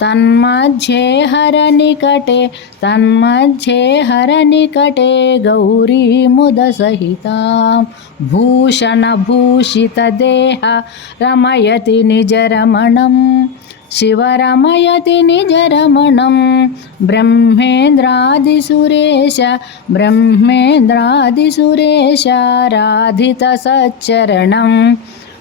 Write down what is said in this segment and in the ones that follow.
తన్మధ్యే హరనికటే తన్మధ్యే హరనికటే గౌరీముదసహితాం భూషణభూషితదేహ రమయతి నిజరమణం శివరమయతి నిజరమణం బ్రహ్మేంద్రాదిసురేశ బ్రహ్మేంద్రాదిసురేశ రాధిత సచ్చరణం.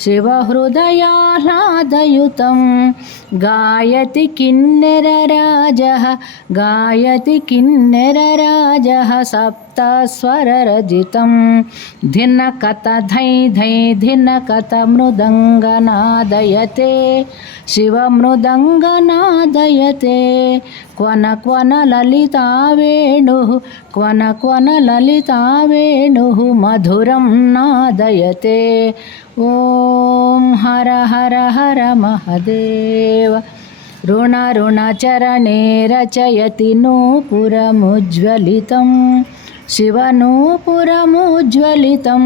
शिवहृदयाह्लादयुतं गायति किन्नरराजः गायति किन्नरराजः सप्तस्वररजितं धिनकत धै धै धिनकत मृदङ्गनादयते शिवमृदङ्गनादयते। क्वन क्वन ललिता वेणुः, क्वन क्वन ललिता वेणुः मधुरं नादयते। ॐ हर हर हर महदेव ऋणऋणचरणे रचयति नूपुरमुज्ज्वलितं शिवनूपुरमुज्ज्वलितं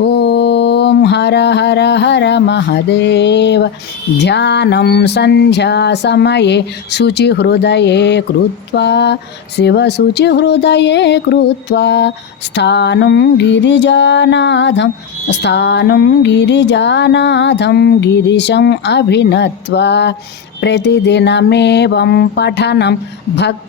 ॐ हर हर हर महदेव। ध्यानं सन्ध्यासमये शुचिहृदये कृत्वा शिवशुचिहृदये कृत्वा, स्थानं गिरिजानाथं स्थानं गिरिजानाथं गिरिशम् अभिनत्वा, प्रतिदिनमेवं पठनं